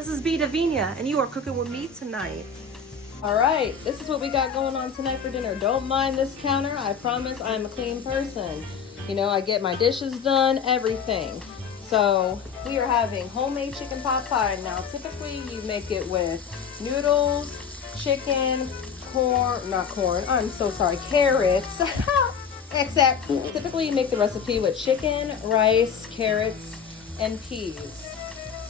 This is B.Divina, and you are cooking with me tonight. All right, this is what we got going on tonight for dinner. Don't mind this counter. I promise I'm a clean person. You know, I get my dishes done, everything. So we are having homemade chicken pot pie. Now, typically you make it with noodles, chicken, carrots. Except typically you make the recipe with chicken, rice, carrots, and peas.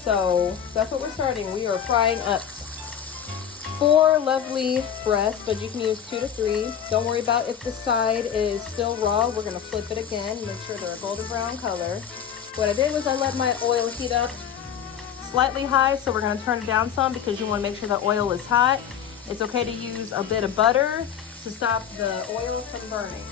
So that's what we're starting. We are frying up 4 lovely breasts, but you can use 2 to 3. Don't worry about if the side is still raw. We're gonna flip it again, make sure they're a golden brown color. What I did was I let my oil heat up slightly high, so we're gonna turn it down some because you wanna make sure the oil is hot. It's okay to use a bit of butter to stop the oil from burning.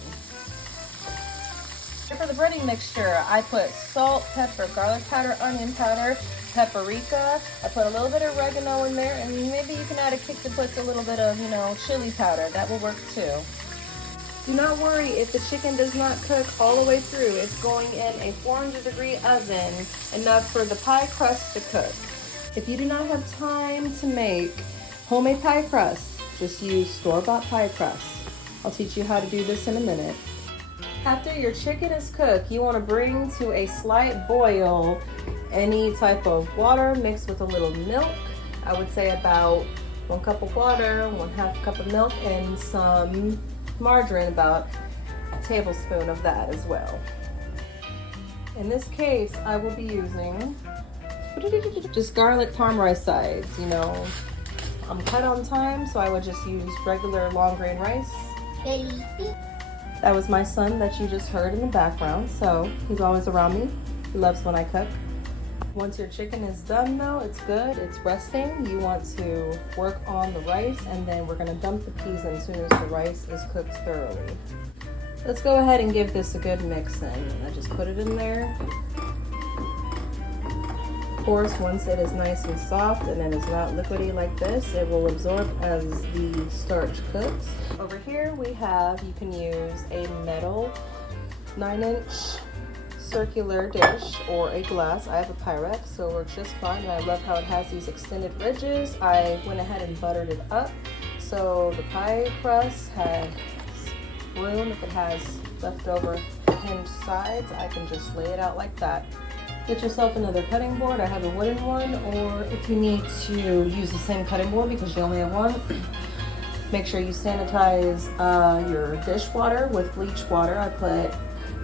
For the breading mixture, I put salt, pepper, garlic powder, onion powder, paprika. I put a little bit of oregano in there, and maybe you can add a kick that puts a little bit of, chili powder. That will work too. Do not worry if the chicken does not cook all the way through. It's going in a 400-degree oven, enough for the pie crust to cook. If you do not have time to make homemade pie crust, just use store-bought pie crust. I'll teach you how to do this in a minute. After your chicken is cooked, you want to bring to a slight boil any type of water mixed with a little milk. I would say about 1 cup of water, 1/2 cup of milk, and some margarine, about a tablespoon of that as well. In this case, I will be using just garlic parm rice sides. I'm cut on time, so I would just use regular long grain rice. That was my son that you just heard in the background, so he's always around me. He loves when I cook. Once your chicken is done though, it's good, it's resting. You want to work on the rice, and then we're gonna dump the peas in as soon as the rice is cooked thoroughly. Let's go ahead and give this a good mix in. I just put it in there. Of course, once it is nice and soft and it is not liquidy like this, it will absorb as the starch cooks. Over here we have, you can use a metal 9-inch circular dish or a glass. I have a Pyrex, so it works just fine, and I love how it has these extended ridges. I went ahead and buttered it up so the pie crust has room. If it has leftover hinged sides, I can just lay it out like that. Get yourself another cutting board. I have a wooden one, or if you need to use the same cutting board because you only have one, make sure you sanitize your dishwater with bleach water. I put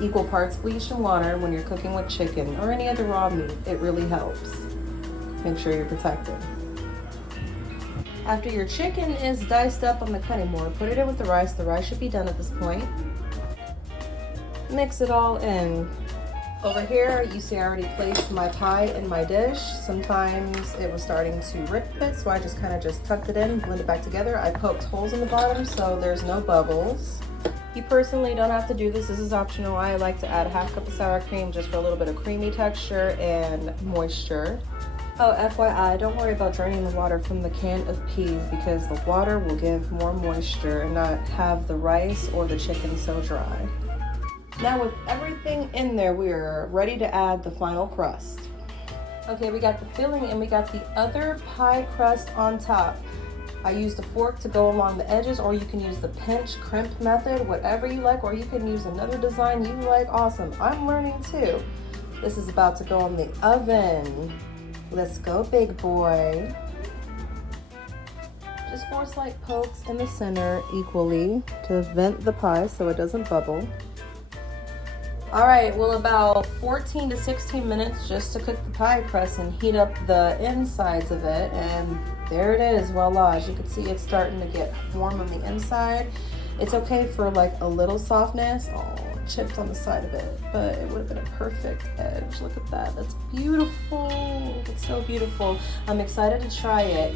equal parts bleach and water when you're cooking with chicken or any other raw meat. It really helps. Make sure you're protected. After your chicken is diced up on the cutting board, put it in with the rice. The rice should be done at this point. Mix it all in. Over here, you see I already placed my pie in my dish. Sometimes it was starting to rip a bit, so I just tucked it in, blend it back together. I poked holes in the bottom so there's no bubbles. You personally don't have to do this. This is optional. I like to add 1/2 cup of sour cream just for a little bit of creamy texture and moisture. Oh, FYI, don't worry about draining the water from the can of peas because the water will give more moisture and not have the rice or the chicken so dry. Now with everything in there, we are ready to add the final crust. Okay, we got the filling and we got the other pie crust on top. I used a fork to go along the edges, or you can use the pinch crimp method, whatever you like, or you can use another design you like. Awesome, I'm learning too. This is about to go in the oven. Let's go, big boy. Just 4 slight pokes in the center equally to vent the pie so it doesn't bubble. All right, well, about 14 to 16 minutes just to cook the pie crust and heat up the insides of it, and there it is, voila. As you can see, it's starting to get warm on the inside. It's okay for like a little softness. Oh, chipped on the side of it, but it would have been a perfect edge. Look at that, that's beautiful. It's so beautiful. I'm excited to try it.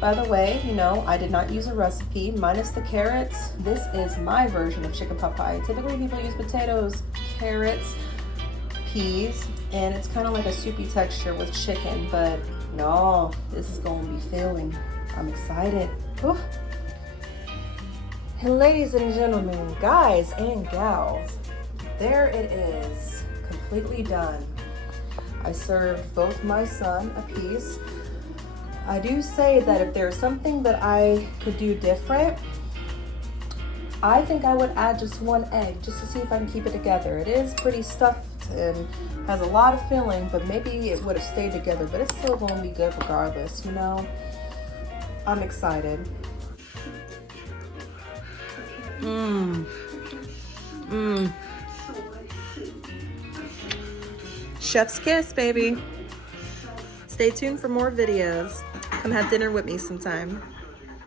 By the way, I did not use a recipe, minus the carrots. This is my version of chicken pot pie. Typically people use potatoes, carrots, peas, and it's kind of like a soupy texture with chicken, but no, this is going to be filling. I'm excited. Ooh. And ladies and gentlemen, guys and gals, there it is, completely done. I served both my son a piece. I do say that if there's something that I could do different, I think I would add just one egg just to see if I can keep it together. It is pretty stuffed and has a lot of filling, but maybe it would have stayed together, but it's still gonna be good regardless, you know? I'm excited. Chef's kiss, baby. Stay tuned for more videos. Come have dinner with me sometime.